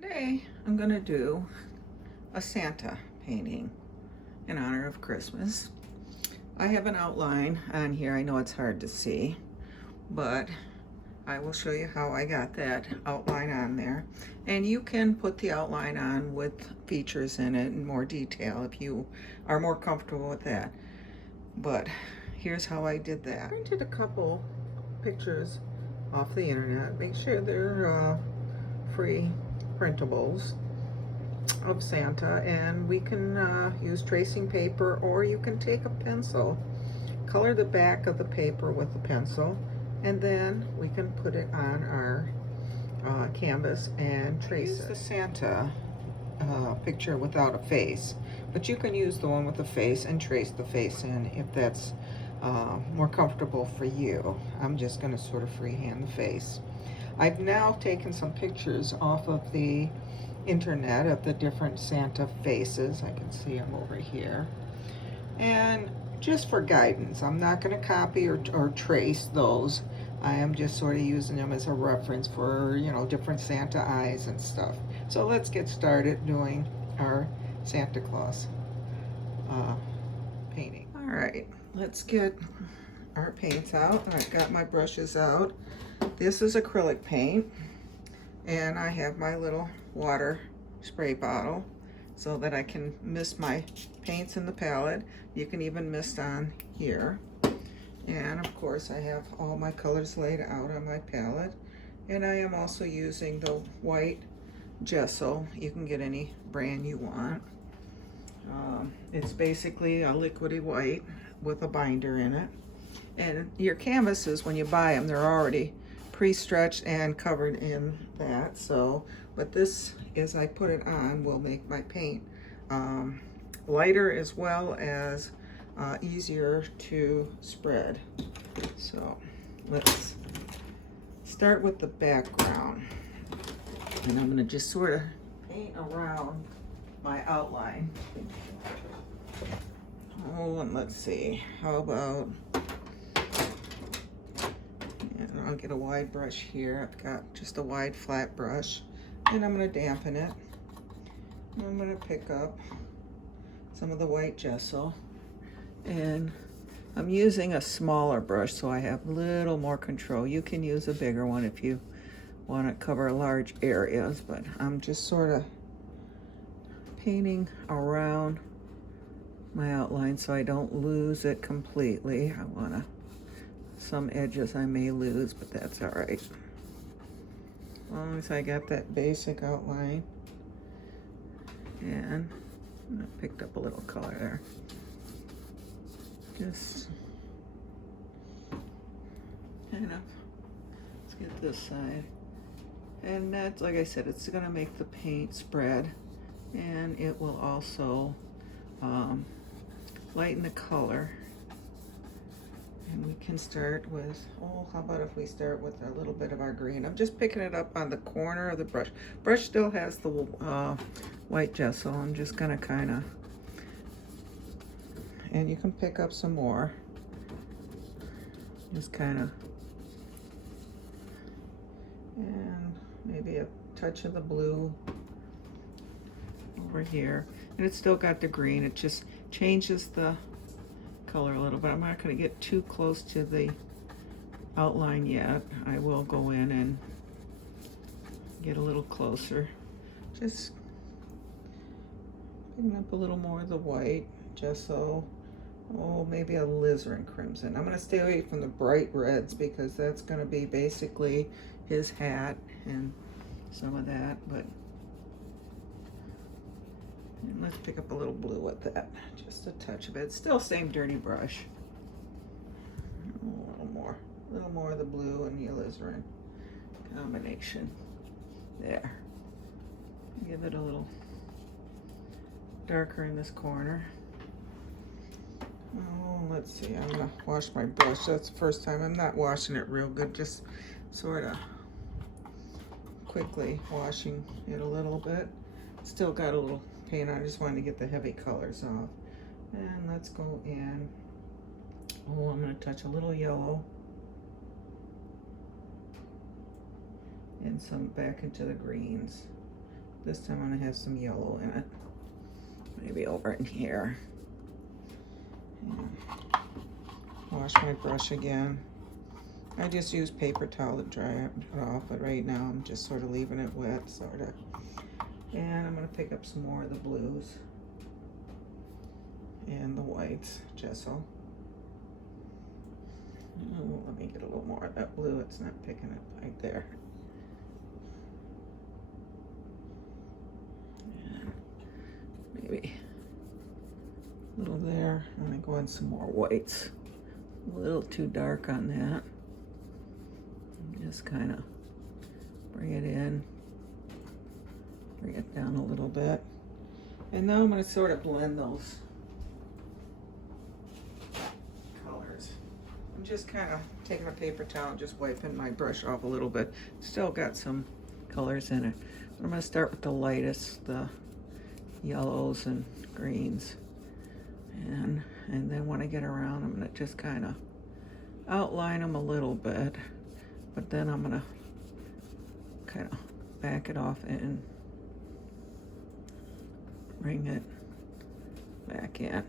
Today I'm going to do a Santa painting in honor of Christmas. I have an outline on here. I know it's hard to see, but I will show you how I got that outline on there. And you can put the outline on with features in it in more detail if you are more comfortable with that. But here's how I did that. I printed a couple pictures off the internet. Make sure they're free printables of Santa, and we can use tracing paper, or you can take a pencil, color the back of the paper with a pencil, and then we can put it on our canvas and trace it. Use the Santa picture without a face, but you can use the one with the face and trace the face in if that's more comfortable for you. I'm just going to sort of freehand the face. I've now taken some pictures off of the internet of the different Santa faces. I can see them over here. And just for guidance, I'm not going to copy or trace those. I am just sort of using them as a reference for, you know, different Santa eyes and stuff. So let's get started doing our Santa Claus painting. All right, let's get our paints out. I've got my brushes out. This is acrylic paint, and I have my little water spray bottle so that I can mist my paints in the palette. You can even mist on here. And of course I have all my colors laid out on my palette. And I am also using the white gesso. You can get any brand you want. It's basically a liquidy white with a binder in it. And your canvases, when you buy them, they're already pre-stretched and covered in that. So, but this, as I put it on, will make my paint lighter as well as easier to spread. So let's start with the background, and I'm going to just sort of paint around my outline. Oh, and let's see, how about, and I'll get a wide brush here. I've got just a wide flat brush, and I'm going to dampen it. And I'm going to pick up some of the white gesso, and I'm using a smaller brush so I have a little more control. You can use a bigger one if you want to cover large areas, but I'm just sort of painting around my outline so I don't lose it completely. I want to, some edges I may lose, but that's all right. As long as I got that basic outline. And I picked up a little color there. Just kind of, let's get this side. And that's, like I said, it's gonna make the paint spread, and it will also lighten the color. And we can start with, oh, how about if we start with a little bit of our green? I'm just picking it up on the corner of the brush. Brush still has the white gesso. I'm just gonna kind of, and you can pick up some more. Just kind of, and maybe a touch of the blue over here. And it's still got the green. It just changes the color a little bit. I'm not going to get too close to the outline yet. I will go in and get a little closer. Just picking up a little more of the white gesso. Oh, maybe a alizarin crimson. I'm going to stay away from the bright reds because that's going to be basically his hat and some of that. But and let's pick up a little blue with that, just a touch of it. It's still same dirty brush. A little more of the blue and the alizarin combination. There. Give it a little darker in this corner. Oh, let's see. I'm gonna wash my brush. That's the first time. I'm not washing it real good. Just sort of quickly washing it a little bit. Still got a little paint on. I just wanted to get the heavy colors off. And let's go in. Oh, I'm going to touch a little yellow and some back into the greens. this time I'm gonna have some yellow in it. Maybe over in here. And wash my brush again. I just use paper towel to dry it off, but right now I'm just sort of leaving it wet, sort of. And I'm gonna pick up some more of the blues and the whites, gesso. Oh, let me get a little more of that blue. It's not picking it right there. And maybe a little there. I'm gonna go in some more whites. A little too dark on that. Just kind of bring it in, bring it down a little bit. And now I'm going to sort of blend those colors. I'm just kind of taking a paper towel and just wiping my brush off a little bit. Still got some colors in it. But I'm going to start with the lightest, the yellows and greens. And then when I get around, I'm going to just kind of outline them a little bit. But then I'm gonna kind of back it off and bring it back in.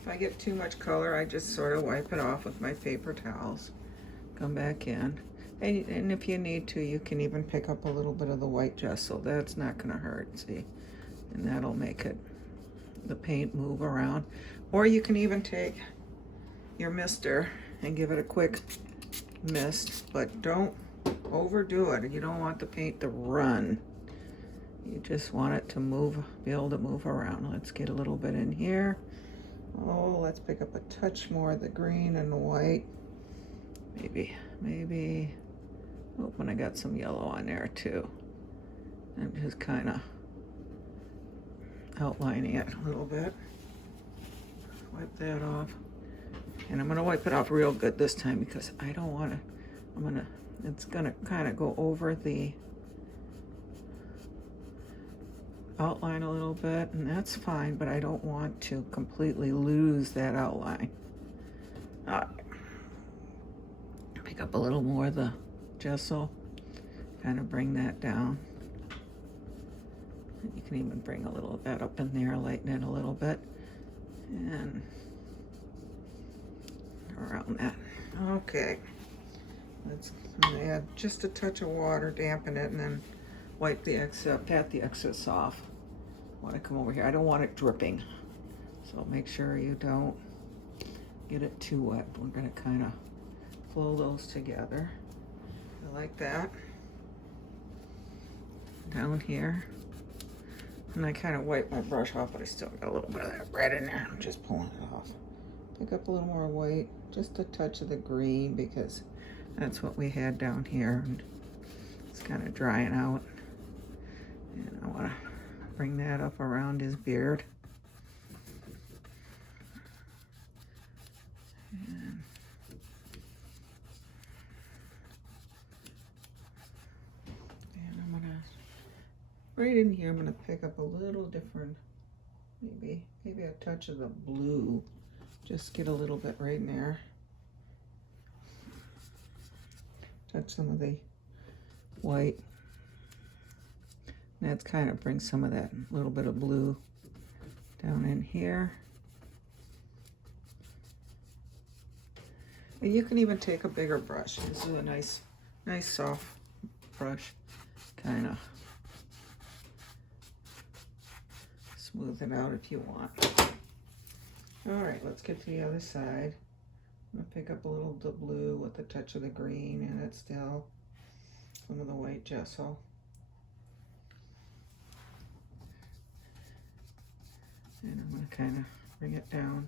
If I get too much color, I just sort of wipe it off with my paper towels. Come back in. And if you need to, you can even pick up a little bit of the white gesso. That's not gonna hurt, see? And that'll make the paint move around. Or you can even take your mister and give it a quick mist, but don't overdo it. You don't want the paint to run. You just want it to move, be able to move around. Let's get a little bit in here. Oh, let's pick up a touch more of the green and the white. Maybe, oh, and I got some yellow on there too. I'm just kind of outlining it a little bit. Wipe that off. And I'm gonna wipe it off real good this time because I don't wanna, it's gonna kind of go over the outline a little bit, and that's fine, but I don't want to completely lose that outline. Pick up a little more of the gesso, kind of bring that down. And you can even bring a little of that up in there, lighten it a little bit, and around that. Okay, I'm gonna add just a touch of water, dampen it, and then wipe the excess, pat the excess off. I want to come over here. I don't want it dripping, so make sure you don't get it too wet. We're gonna kind of flow those together. I like that. Down here. And I kind of wipe my brush off, but I still got a little bit of that red in there. I'm just pulling it off. Pick up a little more white, just a touch of the green, because that's what we had down here. And it's kind of drying out. And I want to bring that up around his beard. And I'm going to, right in here, I'm going to pick up a little different, maybe a touch of the blue. Just get a little bit right in there. Touch some of the white. That's kind of brings some of that little bit of blue down in here. And you can even take a bigger brush. This is a nice soft brush. Kind of smooth it out if you want. All right, let's get to the other side. I'm gonna pick up a little of the blue with a touch of the green in it still. Some of the white gesso. And I'm gonna kind of bring it down.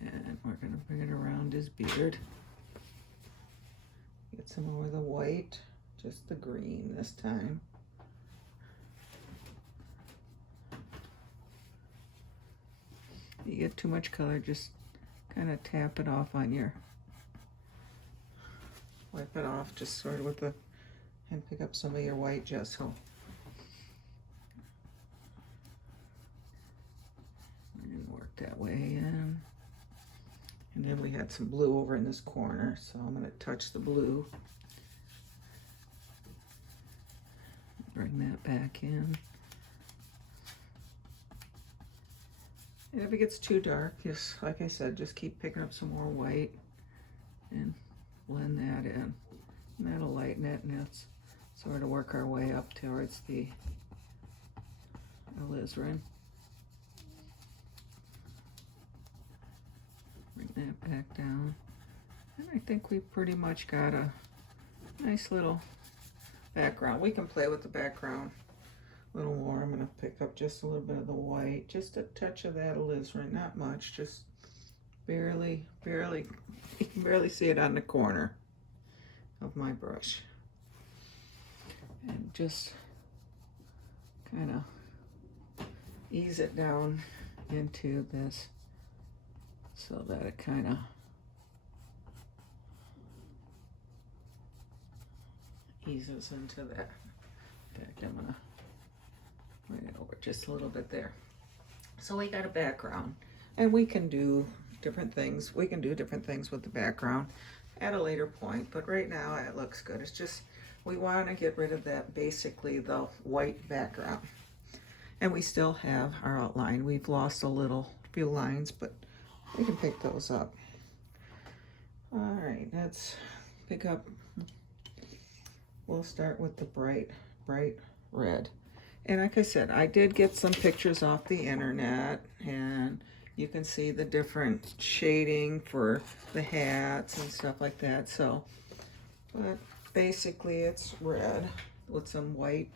And we're gonna bring it around his beard. Get some more of the white, just the green this time. You get too much color, just kind of tap it off on your, wipe it off just sort of with the, and pick up some of your white gesso. And work that way in. And then we had some blue over in this corner, so I'm going to touch the blue Bring that back in. And if it gets too dark, just like I said, just keep picking up some more white and blend that in. And that'll lighten it, and that's sort of work our way up towards the alizarin. Bring that back down. And I think we pretty much got a nice little background. We can play with the background a little more. I'm going to pick up just a little bit of the white, just a touch of that alizarin, not much, just barely, you can barely see it on the corner of my brush. And just kind of ease it down into this so that it kind of eases into that. In fact, I'm gonna bring it over just a little bit there. So we got a background, and we can do different things. We can do different things with the background at a later point, but right now it looks good. It's just, we want to get rid of that, basically the white background. And we still have our outline. We've lost a few lines, but we can pick those up. All right, let's pick up. We'll start with the bright red. And like I said, I did get some pictures off the internet, and you can see the different shading for the hats and stuff like that. So, but basically it's red with some white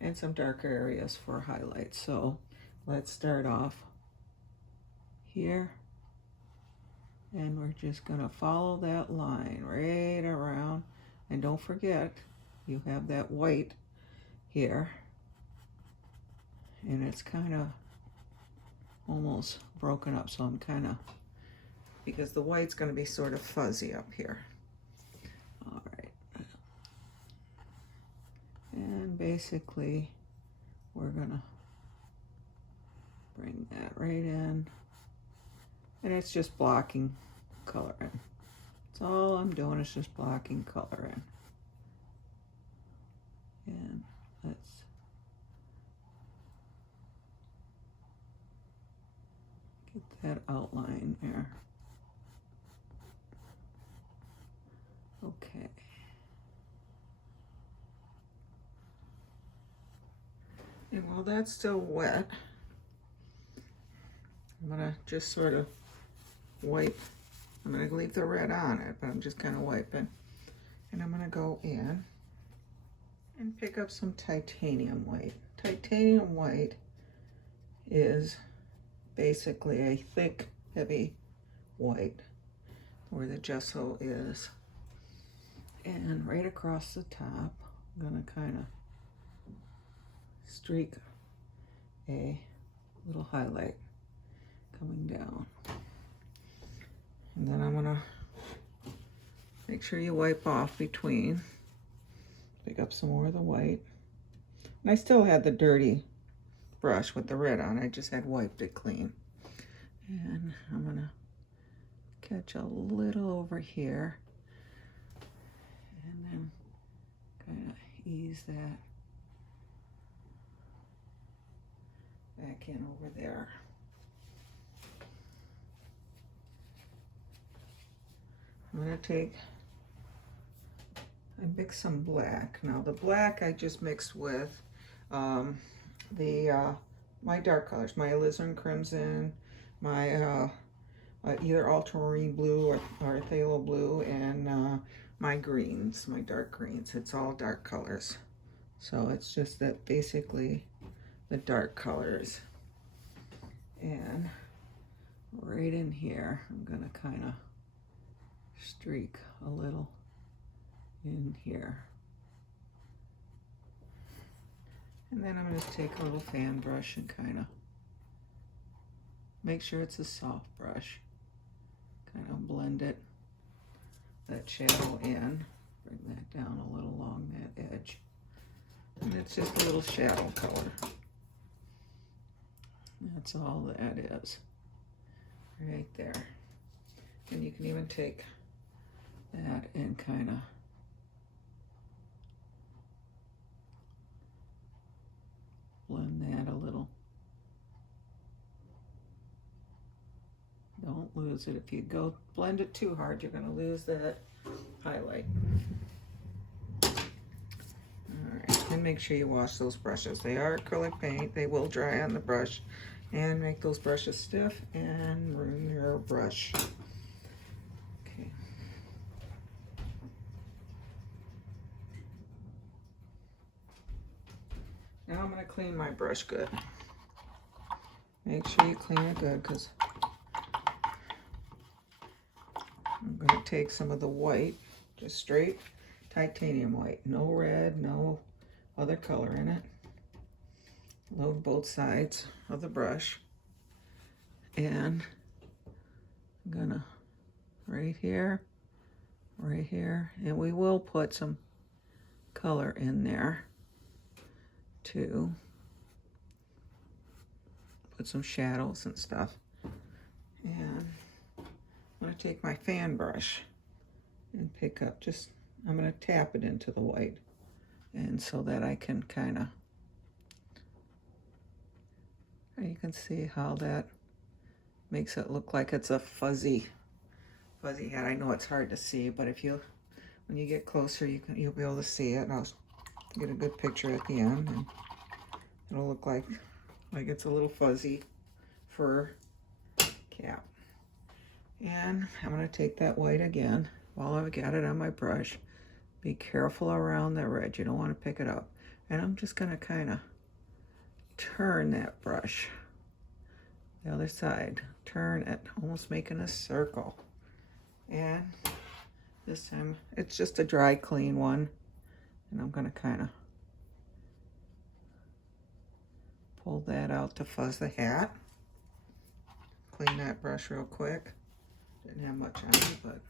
and some darker areas for highlights. So let's start off here, and we're just gonna follow that line right around. And don't forget, you have that white here, and it's kind of almost broken up, so I'm kind of, because the white's going to be sort of fuzzy up here. All right, and basically we're gonna bring that right in, and it's just blocking color in. That's all I'm doing, is just blocking color in. And let's get that outline there. Okay. And while that's still wet, I'm gonna just sort of wipe. I'm gonna leave the red on it, but I'm just kind of wiping. And I'm gonna go in and pick up some titanium white. Titanium white is basically a thick, heavy white where the gesso is. And right across the top, I'm gonna kind of streak a little highlight coming down. And then I'm gonna make sure you wipe off between. Pick up some more of the white. And I still had the dirty brush with the red on. I just had wiped it clean. And I'm gonna catch a little over here. And then kind of ease that back in over there. I'm gonna I mix some black. Now the black I just mixed with my dark colors, my alizarin crimson, my either ultramarine blue or phthalo blue, and my greens, my dark greens. It's all dark colors. So it's just that basically the dark colors. And right in here, I'm gonna kind of streak a little in here. And then I'm going to take a little fan brush and kind of make sure it's a soft brush. Kind of blend that shadow in. Bring that down a little along that edge. And it's just a little shadow color. That's all that is. Right there. And you can even take that and kind of blend that a little. Don't lose it. If you go blend it too hard, you're going to lose that highlight. Alright, and make sure you wash those brushes. They are acrylic paint. They will dry on the brush and make those brushes stiff and ruin your brush. Okay. Now I'm going to clean my brush good. Make sure you clean it good, because I'm going to take some of the white, just straight titanium white, no red, no other color in it. Load both sides of the brush, and I'm gonna right here, and we will put some color in there to put some shadows and stuff. And I'm gonna take my fan brush and pick up just, I'm gonna tap it into the white, and so that I can kind of, you can see how that makes it look like it's a fuzzy hat. I know it's hard to see, but if you, when you get closer, you'll be able to see it. And I'll get a good picture at the end, and it'll look like it's a little fuzzy fur cap. And I'm gonna take that white again while I've got it on my brush. Be careful around the red. You don't want to pick it up. And I'm just gonna kind of turn that brush the other side, turn it, almost making a circle. And this time it's just a dry clean one, and I'm gonna kind of pull that out to fuzz the hat. Clean that brush real quick. Didn't have much on it, but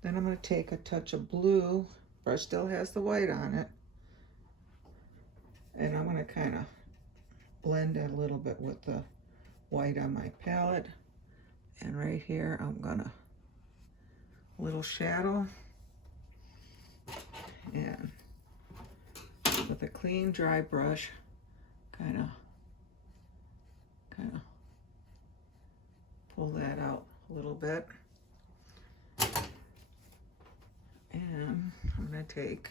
then I'm going to take a touch of blue. Brush still has the white on it, and I'm going to kind of blend it a little bit with the white on my palette. And right here I'm gonna little shadow, and with a clean dry brush kind of pull that out a little bit. And I'm gonna take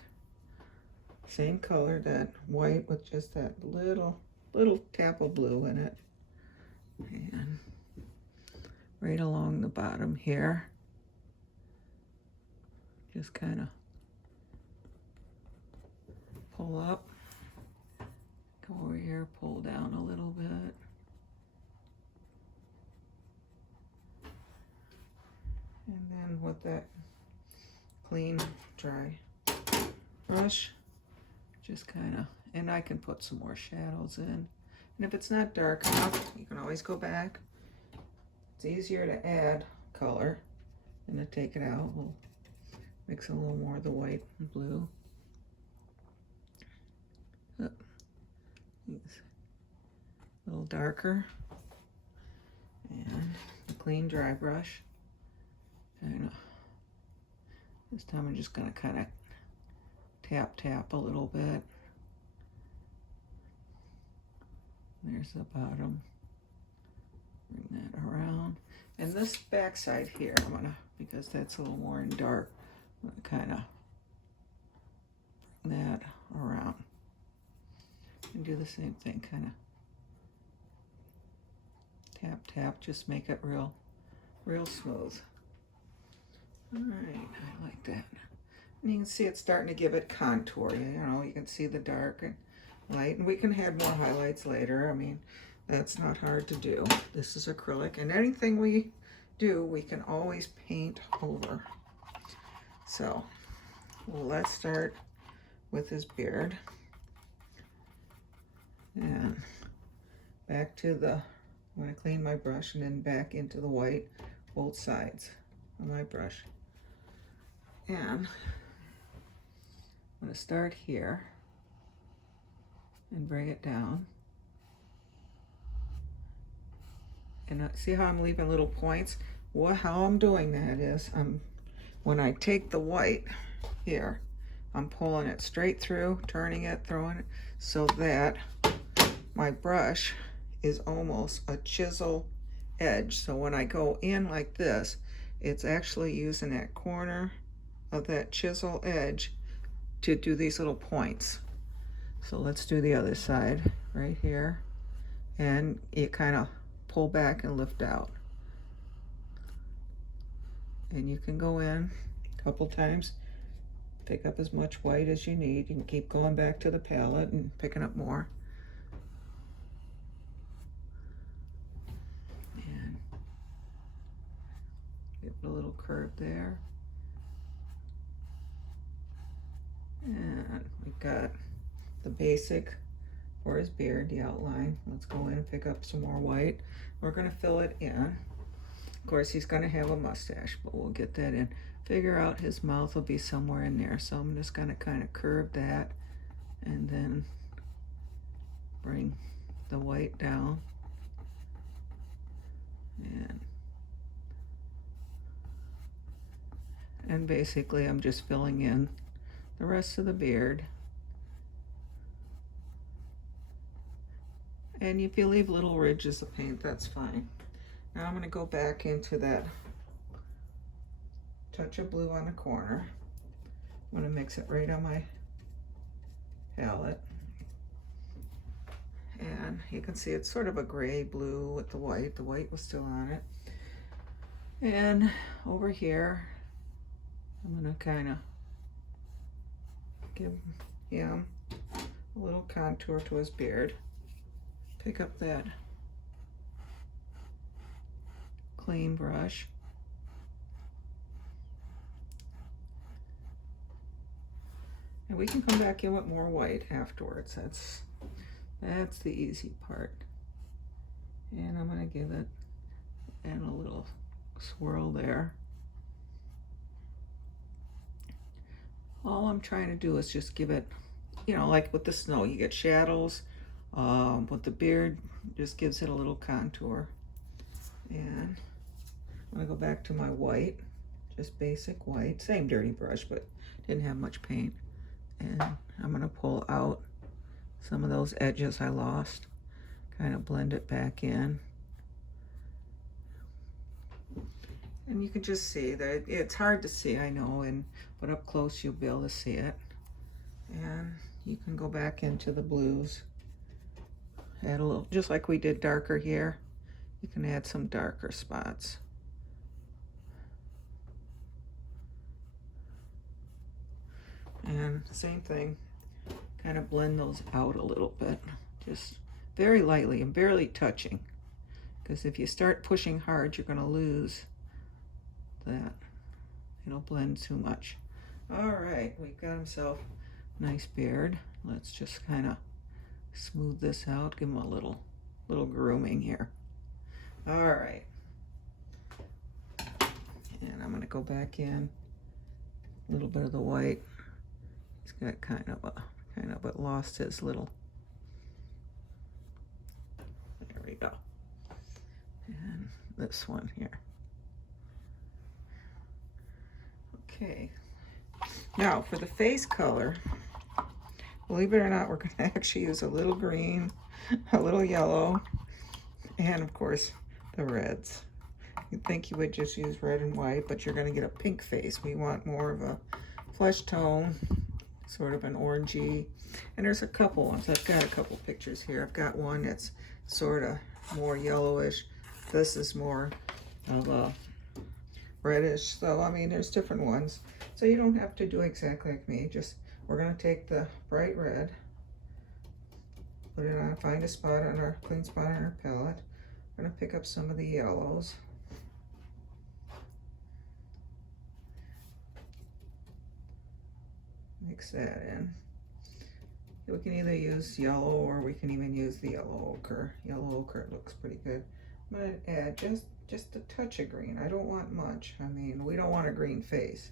same color, that white with just that little tap of blue in it, and right along the bottom here, just kind of pull up, go over here, pull down a little bit. And then with that clean, dry brush, just kind of, and I can put some more shadows in. And if it's not dark enough, you can always go back. It's easier to add color than to take it out. We'll mix a little more of the white and blue. A little darker. And a clean dry brush. And this time I'm just going to kind of tap a little bit. There's the bottom. Bring that around. And this back side here, I'm going to, because that's a little more in dark, I'm going to kind of bring that around. And do the same thing, kind of tap, just make it real smooth. All right, I like that. And you can see it's starting to give it contour. You know, you can see the dark and light, and we can add more highlights later. I mean, that's not hard to do. This is acrylic, and anything we do, we can always paint over. So, let's start with his beard. And back to the, I'm going to clean my brush, and then back into the white, both sides of my brush. And I'm going to start here and bring it down. And see how I'm leaving little points? How I'm doing that is, when I take the white here, I'm pulling it straight through, turning it, throwing it, so that my brush is almost a chisel edge. So when I go in like this, it's actually using that corner of that chisel edge to do these little points. So let's do the other side right here. And you kind of pull back and lift out. And you can go in a couple times, pick up as much white as you need. You can keep going back to the palette and picking up more. And give it a little curve there. And we got the basic for his beard, the outline. Let's go in and pick up some more white. We're gonna fill it in. Of course, he's gonna have a mustache, but we'll get that in. Figure out his mouth will be somewhere in there. So I'm just gonna kind of curve that and then bring the white down. And basically I'm just filling in the rest of the beard. And if you leave little ridges of paint, that's fine. Now I'm gonna go back into that touch of blue on the corner. I'm gonna mix it right on my palette. And you can see it's sort of a gray blue with the white. The white was still on it. And over here, I'm gonna kind of give him a little contour to his beard. Pick up that clean brush. And we can come back in with more white afterwards. That's the easy part. And I'm gonna give it and a little swirl there. All I'm trying to do is just give it, you know, like with the snow, you get shadows. With the beard, just gives it a little contour. And I'm gonna go back to my white, just basic white, same dirty brush, but didn't have much paint. And I'm gonna pull out some of those edges I lost, kind of blend it back in. And you can just see that it's hard to see, I know, but up close you'll be able to see it. And you can go back into the blues. Add a little, just like we did darker here, you can add some darker spots. And same thing, kind of blend those out a little bit, just very lightly and barely touching. Because if you start pushing hard, you're going to lose that. It'll blend too much. All right, we've got himself a nice beard. Let's just kind of smooth this out, give him a little grooming here. All right. And I'm gonna go back in a little bit of the white. He's got kind of lost his little, there we go. And this one here. Okay. Now for the face color, believe it or not, we're going to actually use a little green, a little yellow, and of course the reds. You'd think you would just use red and white, but you're going to get a pink face. We want more of a flesh tone, sort of an orangey. And there's a couple ones. I've got a couple pictures here. I've got one that's sort of more yellowish. This is more of a reddish. So, I mean, there's different ones. So you don't have to do exactly like me. Just, we're going to take the bright red, put it on, find a spot on our, clean spot on our palette. We're going to pick up some of the yellows. Mix that in. We can either use yellow or we can even use the yellow ochre. Yellow ochre looks pretty good. I'm going to add just a touch of green. I don't want much. I mean, we don't want a green face,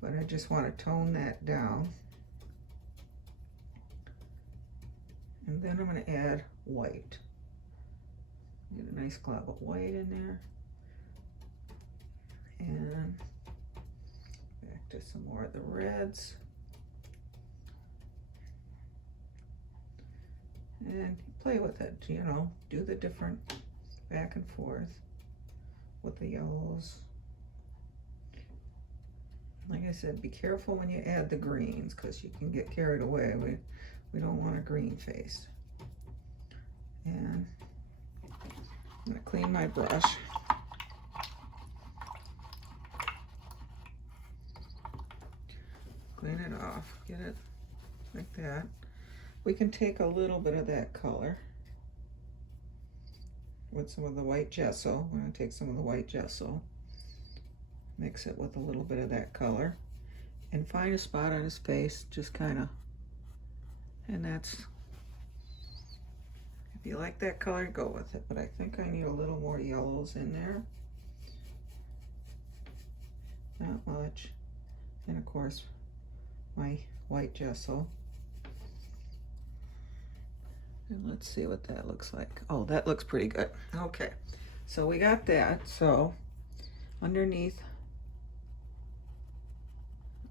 but I just want to tone that down. And then I'm going to add white. Get a nice glob of white in there. And back to some more of the reds. And play with it, you know, do the different back and forth with the yellows. Like I said, be careful when you add the greens because you can get carried away. We don't want a green face. And I'm gonna clean my brush. Clean it off, get it like that. We can take a little bit of that color with some of the white gesso. We're gonna take some of the white gesso, mix it with a little bit of that color, and find a spot on his face, just kind of, and that's, if you like that color, go with it, but I think I need a little more yellows in there. Not much. And of course, my white gesso. And let's see what that looks like. Oh, that looks pretty good. Okay, so we got that. So underneath,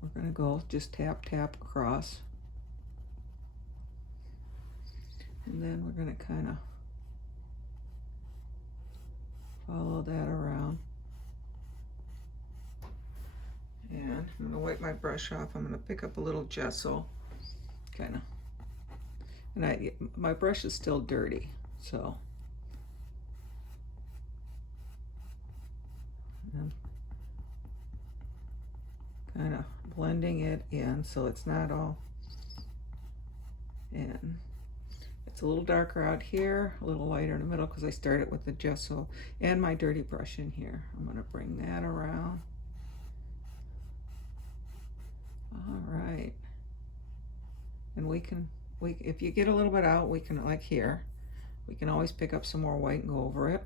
we're gonna go just tap, tap across. And then we're gonna kind of follow that around. And I'm gonna wipe my brush off. I'm gonna pick up a little gesso, kind of. And my brush is still dirty, so I'm kind of blending it in so it's not all in. It's a little darker out here, a little lighter in the middle because I started with the gesso and my dirty brush in here. I'm gonna bring that around. All right, and if you get a little bit out, we can, like here, we can always pick up some more white and go over it.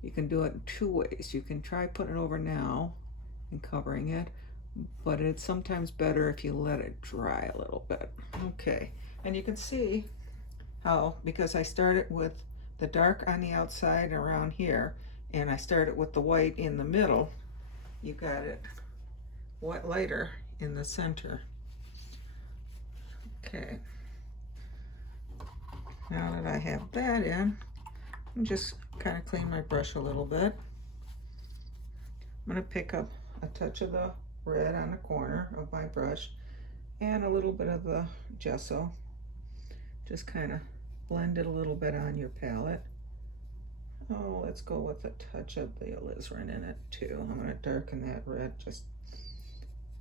You can do it in two ways. You can try putting it over now and covering it, but it's sometimes better if you let it dry a little bit. Okay, and you can see how, because I started with the dark on the outside around here, and I started with the white in the middle, you got it lighter in the center. Okay. Now that I have that in, I'm just kind of clean my brush a little bit. I'm going to pick up a touch of the red on the corner of my brush and a little bit of the gesso. Just kind of blend it a little bit on your palette. Oh, let's go with a touch of the alizarin in it too. I'm going to darken that red.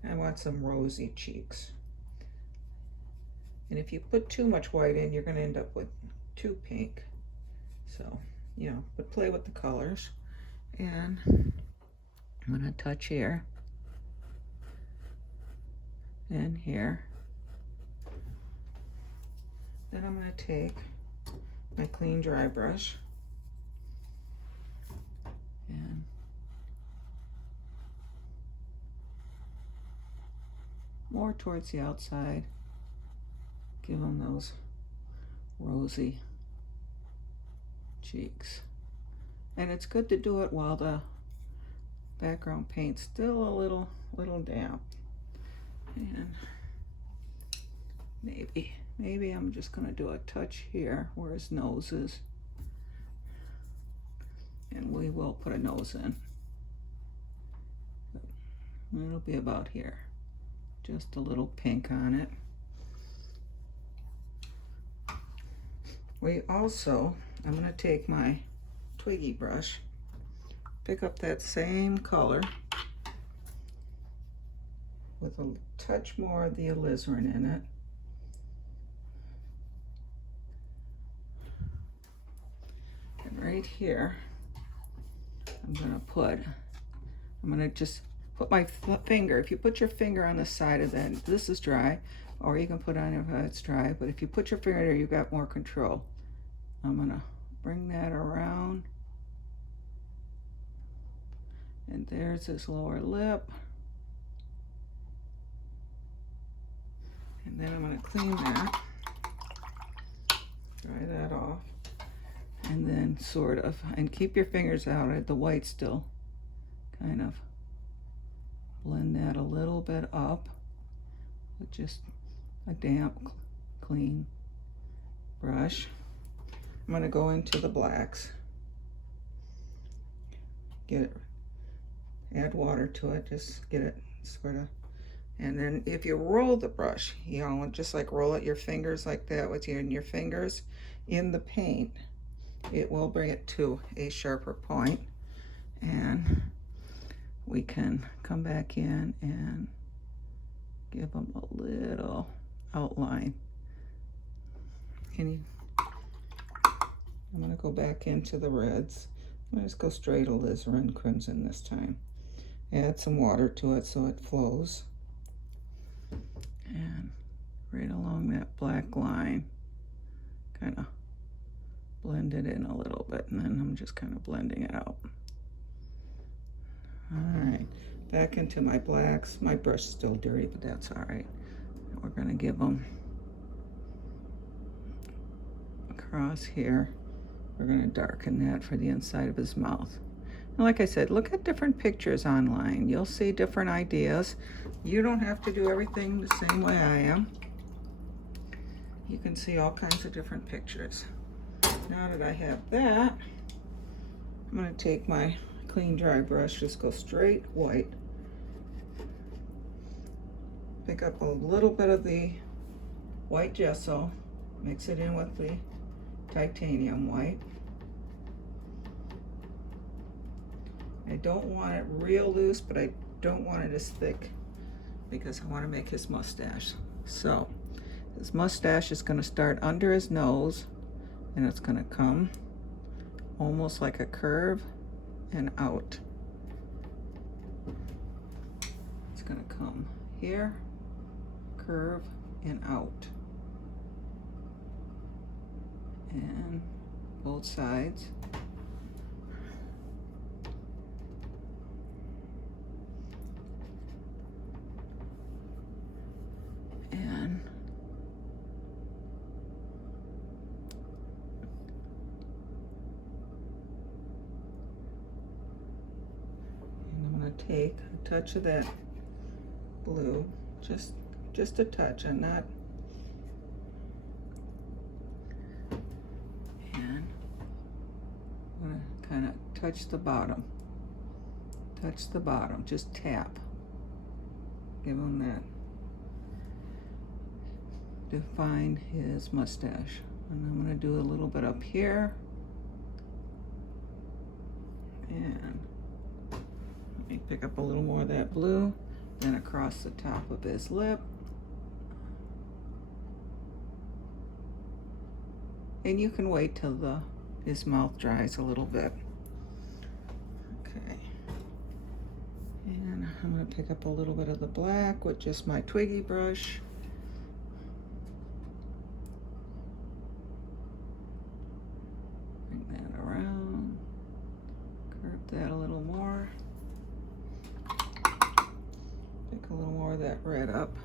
I want some rosy cheeks. And if you put too much white in, you're going to end up with too pink. So, you know, but play with the colors. And I'm going to touch here and here. Then I'm going to take my clean dry brush and more towards the outside. Give them those rosy cheeks. And it's good to do it while the background paint's still a little damp. And maybe I'm just gonna do a touch here where his nose is. And we will put a nose in. It'll be about here. Just a little pink on it. I'm going to take my Twiggy brush, pick up that same color with a touch more of the alizarin in it. And right here, I'm going to just put my finger. If you put your finger on the side of that, this is dry, or you can put on if it's dry, but if you put your finger there, you've got more control. I'm gonna bring that around, and there's his lower lip, and then I'm gonna clean that, dry that off, and then sort of, and keep your fingers out at the white still, kind of blend that a little bit up with just a damp, clean brush. I'm going to go into the blacks. Get it, add water to it, just get it sort of, and then if you roll the brush, you know, just like roll out your fingers like that with your fingers in the paint, it will bring it to a sharper point, and we can come back in and give them a little outline. I'm going to go back into the reds. I'm going to just go straight alizarin crimson this time. Add some water to it so it flows. And right along that black line, kind of blend it in a little bit, and then I'm just kind of blending it out. All right, back into my blacks. My brush is still dirty, but that's all right. We're going to give them across here. We're going to darken that for the inside of his mouth. And like I said, look at different pictures online. You'll see different ideas. You don't have to do everything the same way I am. You can see all kinds of different pictures. Now that I have that, I'm going to take my clean dry brush, just go straight white. Pick up a little bit of the white gesso, mix it in with the titanium white. I don't want it real loose, but I don't want it as thick because I want to make his mustache. So his mustache is going to start under his nose, and it's going to come almost like a curve and out. It's going to come here, curve and out, and both sides. And I'm going to take a touch of that blue, just a touch, and not, and I'm going to kind of touch the bottom, just tap, give him that, define his mustache. And I'm going to do a little bit up here, and let me pick up a little more of that blue, then across the top of his lip. And you can wait till his mouth dries a little bit. Okay. And I'm going to pick up a little bit of the black with just my twiggy brush. Bring that around. Curve that a little more. Pick a little more of that red up.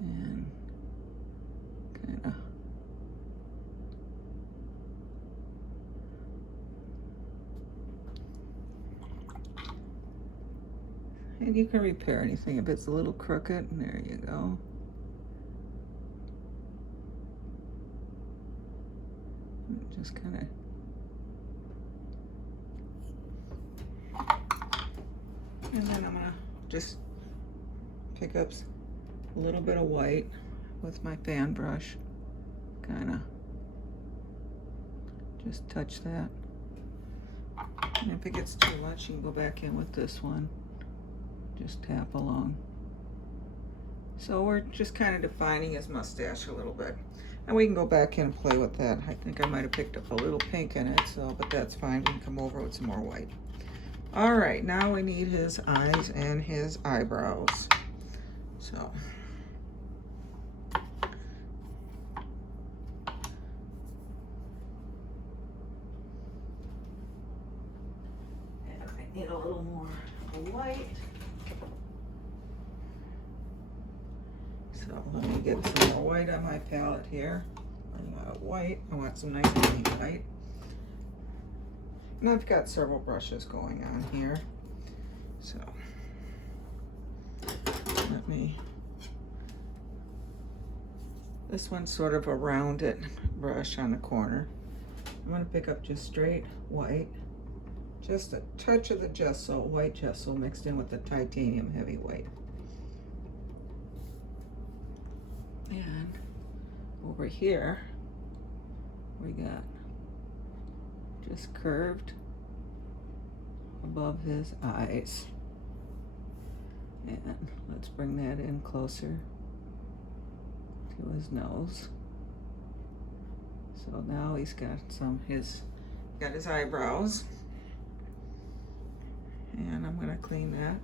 And kind of and you can repair anything if it's a little crooked, and there you go. Just kind of, and then I'm gonna just pick up a little bit of white with my fan brush, kind of just touch that. And if it gets too much, you can go back in with this one. Just tap along. So we're just kind of defining his mustache a little bit. And we can go back in and play with that. I think I might have picked up a little pink in it, so, but that's fine. We can come over with some more white. All right, now we need his eyes and his eyebrows. So. And I need a little more white. So let me get some more white on my palette here. I'm out of white. I want some nice clean white. And I've got several brushes going on here. So let me This one's sort of a rounded brush on the corner. I'm going to pick up just straight white, just a touch of the gesso, white gesso mixed in with the titanium heavy white. And over here, we got just curved above his eyes. And let's bring that in closer to his nose. So now he's got his eyebrows. And I'm gonna clean that.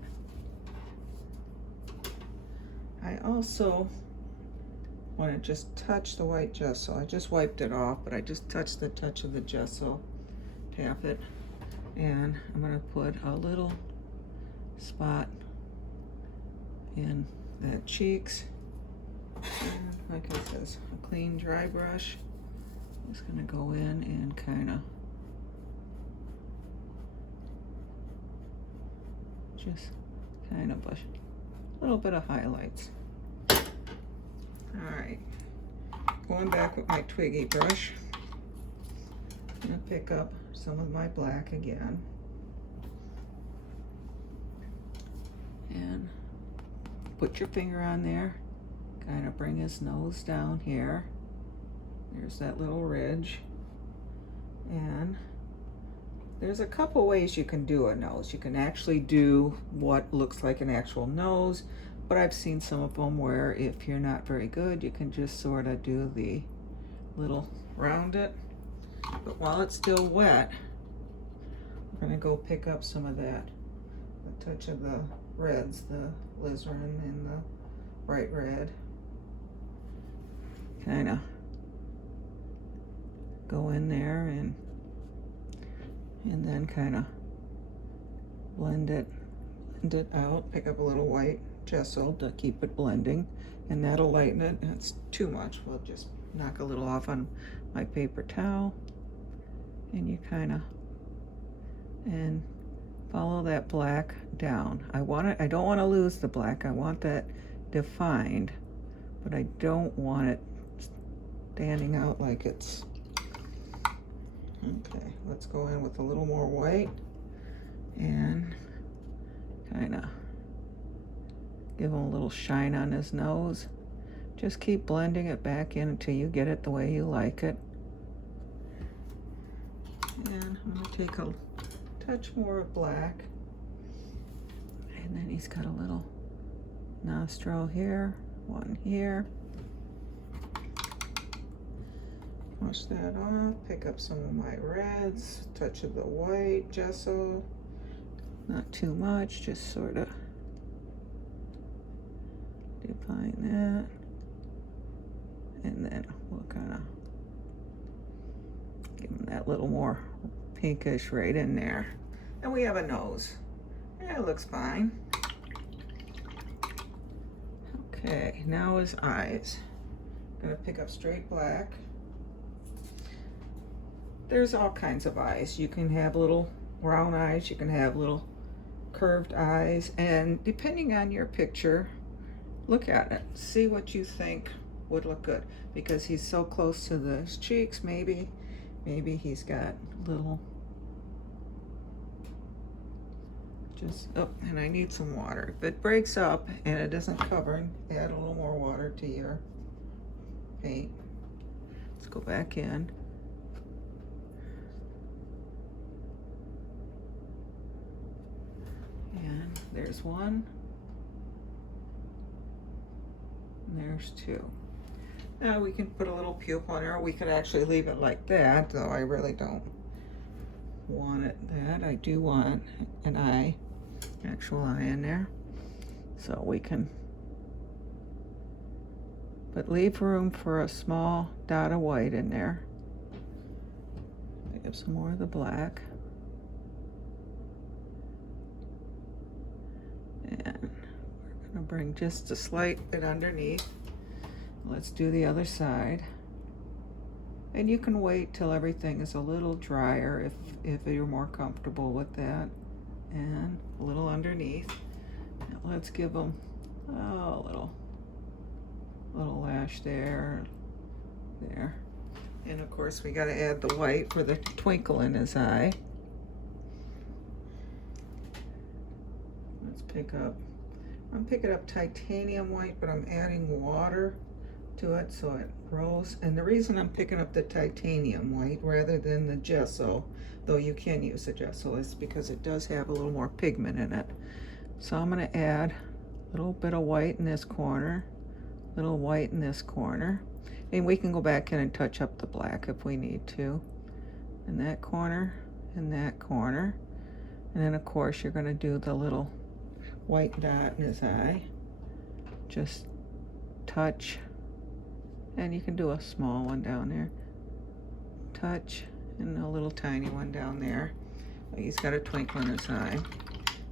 I also want to just touch the white gesso. I just wiped it off, but I just touched the touch of the gesso, tap it, and I'm going to put a little spot in the cheeks. And like it says, a clean dry brush. I'm just going to go in and kind of a little bit of highlights. All right, going back with my twiggy brush, I'm gonna pick up some of my black again and put your finger on there, kind of bring his nose down here. There's that little ridge, and there's a couple ways you can do a nose. You can actually do what looks like an actual nose, but I've seen some of them where if you're not very good, you can just sort of do the little round it. But while it's still wet, we're gonna go pick up some of that, a touch of the reds, the alizarin and the bright red. Kind of go in there and then kind of blend it out. Pick up a little white gesso to keep it blending, and that'll lighten it. That's too much. We'll just knock a little off on my paper towel, and you kind of and follow that black down. I don't want to lose the black. I want that defined, but I don't want it standing out like it's okay. Let's go in with a little more white and kind of give him a little shine on his nose. Just keep blending it back in until you get it the way you like it. And I'm going to take a touch more of black. And then he's got a little nostril here, one here. Wash that off, pick up some of my reds, touch of the white gesso. Not too much, just sort of define that. And then we'll kind of give him that little more pinkish right in there. And we have a nose. Yeah, it looks fine. Okay, now his eyes. I'm gonna pick up straight black. There's all kinds of eyes. You can have little round eyes, you can have little curved eyes, and depending on your picture, look at it. See what you think would look good, because he's so close to the cheeks. Maybe he's got little, and I need some water. If it breaks up and it isn't covering, add a little more water to your paint. Let's go back in. And there's one, and there's two. Now we can put a little pupil in there. We could actually leave it like that, though I really don't want it that. I do want an eye, actual eye in there. So we can, but leave room for a small dot of white in there. Give some more of the black. And we're gonna bring just a slight bit underneath. Let's do the other side. And you can wait till everything is a little drier if you're more comfortable with that. And a little underneath. Now let's give them a little little lash there, there. And of course we got to add the white for the twinkle in his eye. Let's pick up, I'm picking up titanium white, but I'm adding water to it so it rolls. And the reason I'm picking up the titanium white rather than the gesso, though you can use the gesso, is because it does have a little more pigment in it. So I'm going to add a little bit of white in this corner, little white in this corner, and we can go back in and touch up the black if we need to. In that corner, in that corner, and then of course you're going to do the little white dot in his eye. Just touch, and you can do a small one down there. Touch, and a little tiny one down there. He's got a twinkle in his eye.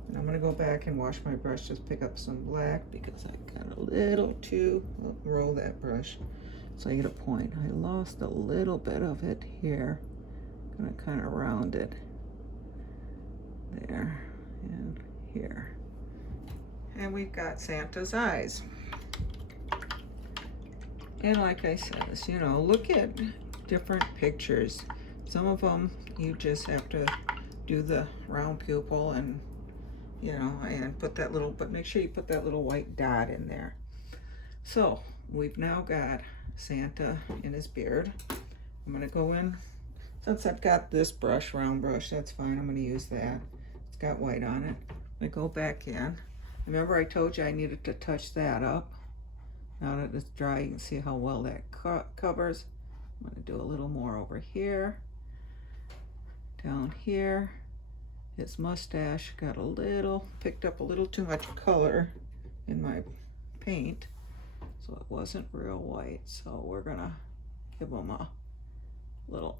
And I'm going to go back and wash my brush, just pick up some black because I got a little too, roll that brush so I get a point. I lost a little bit of it here. I'm going to kind of round it there and here. And we've got Santa's eyes. And like I said, you know, look at different pictures. Some of them you just have to do the round pupil and, you know, and put that little, but make sure you put that little white dot in there. So we've now got Santa in his beard. I'm gonna go in, since I've got this brush, round brush, that's fine, I'm gonna use that. It's got white on it. I'm gonna go back in. Remember I told you I needed to touch that up. Now that it's dry, you can see how well that covers. I'm gonna do a little more over here, down here. His mustache got a little, picked up a little too much color in my paint, so it wasn't real white. So we're gonna give him a little,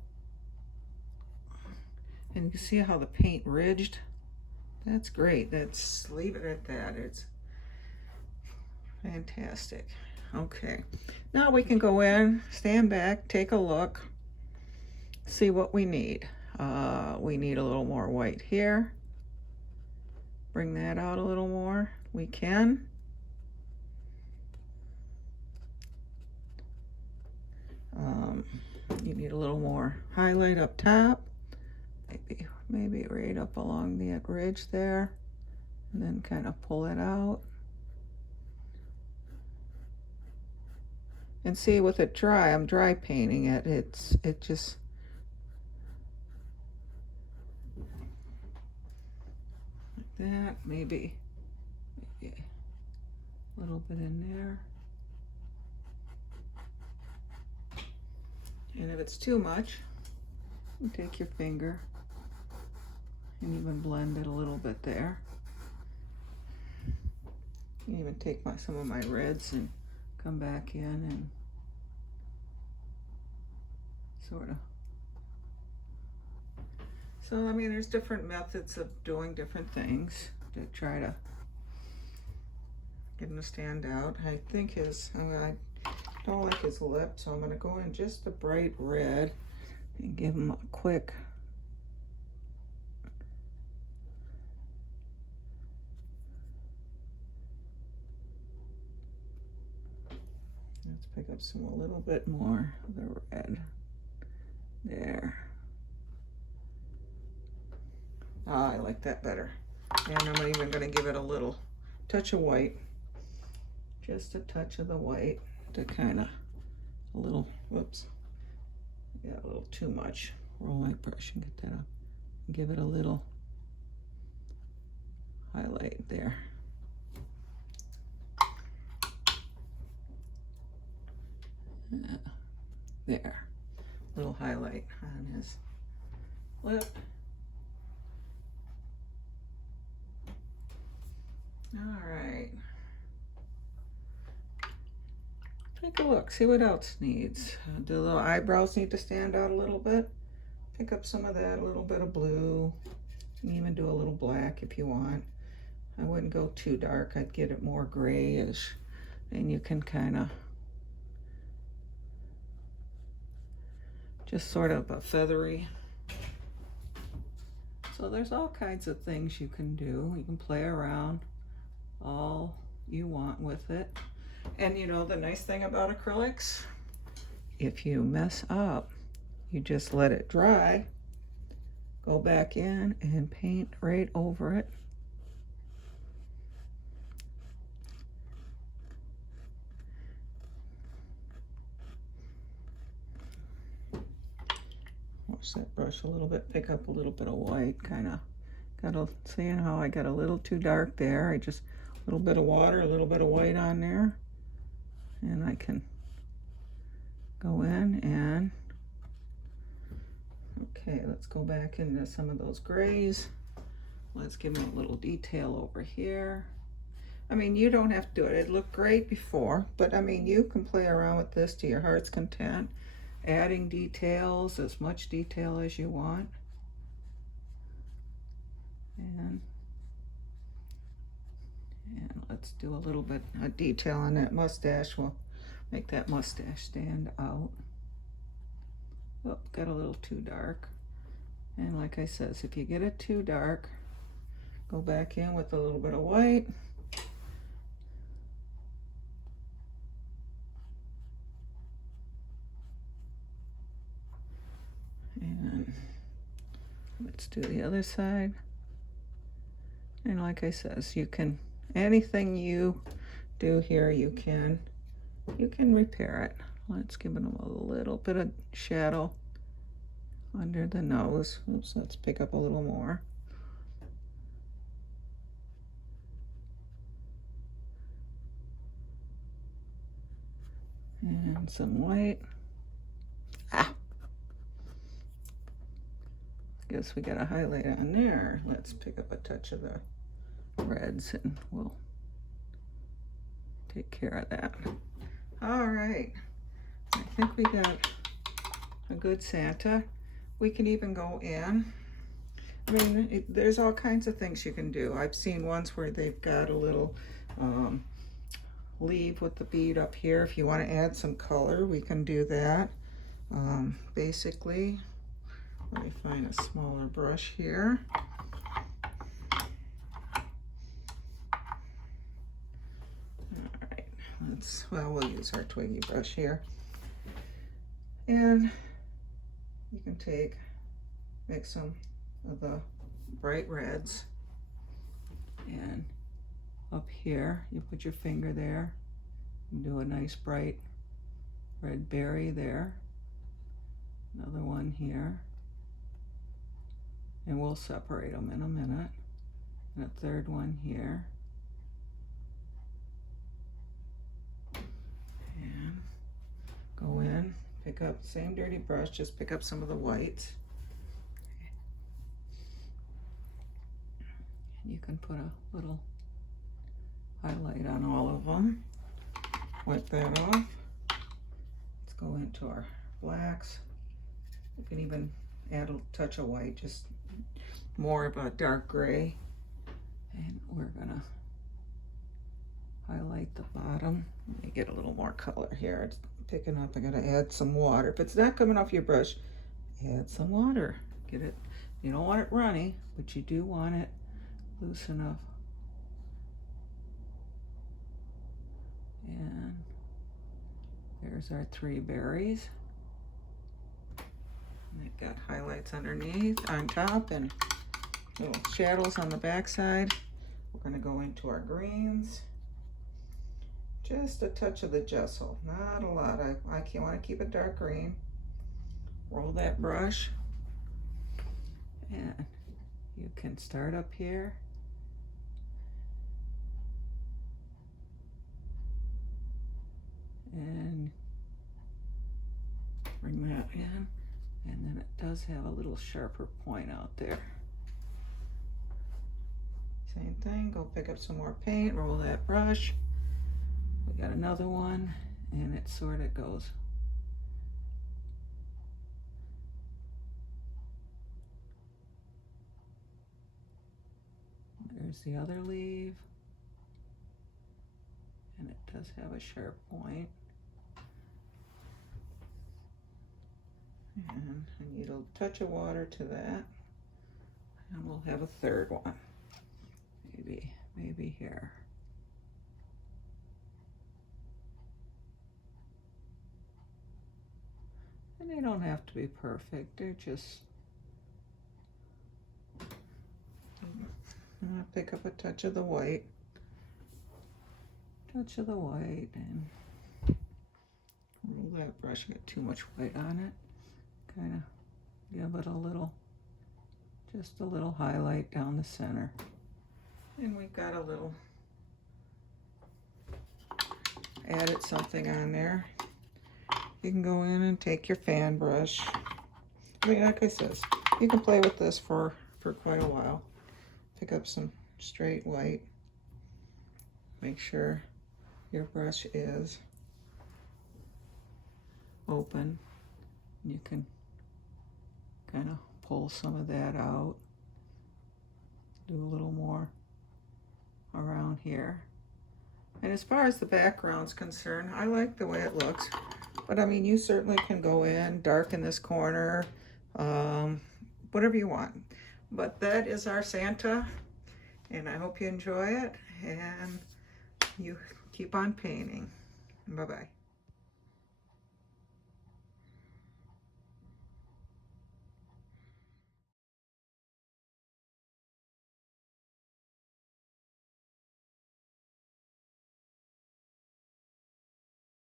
and you can see how the paint ridged. That's great. That's, leave it at that. It's fantastic. Okay, now we can go in, stand back, take a look, see what we need. We need a little more white here. Bring that out a little more. We can. You need a little more highlight up top. Maybe right up along the ridge there, and then kind of pull it out. And see, with it dry, I'm dry painting it. It just, like that, maybe a little bit in there. And if it's too much, you take your finger and even blend it a little bit there. You can even take some of my reds and come back in and sort of. So, I mean, there's different methods of doing different things to try to get him to stand out. I think I don't like his lip, so I'm going to go in just a bright red and give him a quick. Let's pick up a little bit more of the red there. I like that better. And I'm even going to give it a little touch of white, just a touch of the white to kind of a little, whoops, yeah, a little too much. Roll my brush and get that up. Give it a little highlight there. There, little highlight on his lip. All right. Take a look, see what else needs. Do the little eyebrows need to stand out a little bit? Pick up some of that, a little bit of blue. You can even do a little black if you want. I wouldn't go too dark, I'd get it more grayish. And you can kind of just sort of a feathery. So there's all kinds of things you can do. You can play around all you want with it. And you know the nice thing about acrylics? If you mess up, you just let it dry, go back in and paint right over it. Wash that brush a little bit, pick up a little bit of white, kind of seeing how I got a little too dark there. I just, a little bit of water, a little bit of white on there, and I can go in and, okay, let's go back into some of those grays. Let's give them a little detail over here. I mean, you don't have to do it. It looked great before, but I mean, you can play around with this to your heart's content, adding details, as much detail as you want. And let's do a little bit of detail on that mustache. We'll make that mustache stand out. Oh, got a little too dark. And like I says, if you get it too dark, go back in with a little bit of white. And let's do the other side. And like I says, you can, anything you do here, you can repair it. Let's give it a little bit of shadow under the nose. Oops, let's pick up a little more. And some white. Ah! Guess we got a highlight on there. Let's pick up a touch of the reds and we'll take care of that. All right, I think we got a good Santa. We can even go in. I mean, there's all kinds of things you can do. I've seen ones where they've got a little leaf with the bead up here. If you want to add some color, we can do that. Basically, let me find a smaller brush here. All right, well, we'll use our twiggy brush here. And you can mix some of the bright reds, and up here you put your finger there and do a nice bright red berry there, another one here, and we'll separate them in a minute, and a third one here, and go in, pick up the same dirty brush, just pick up some of the whites. You can put a little highlight on all of them. Wipe that off. Let's go into our blacks. You can even add a touch of white, just more of a dark gray. And we're gonna highlight the bottom. Let me get a little more color here. It's picking up. I gotta add some water. If it's not coming off your brush, add some water. Get it. You don't want it runny, but you do want it loose enough. And there's our three berries. And they've got highlights underneath, on top, and little shadows on the back side. We're going to go into our greens. Just a touch of the gesso, not a lot. I want to keep it dark green. Roll that brush, and you can start up here. And bring that in, and then it does have a little sharper point out there. Same thing, go pick up some more paint, roll that brush. We got another one, and it sort of goes. There's the other leaf, and it does have a sharp point. And I need a touch of water to that, and we'll have a third one, maybe here. don't have to be perfect. They're just, I'm gonna pick up a touch of the white. Touch of the white and roll that brush. I got too much white on it. Kind of give it a little, just a little highlight down the center. And we've got a little, added something on there. You can go in and take your fan brush. I mean, like I said, you can play with this for quite a while. Pick up some straight white. Make sure your brush is open. You can kind of pull some of that out. Do a little more around here. And as far as the background's concerned, I like the way it looks. But I mean, you certainly can go in, darken this corner, whatever you want. But that is our Santa, and I hope you enjoy it, and you keep on painting. Bye-bye.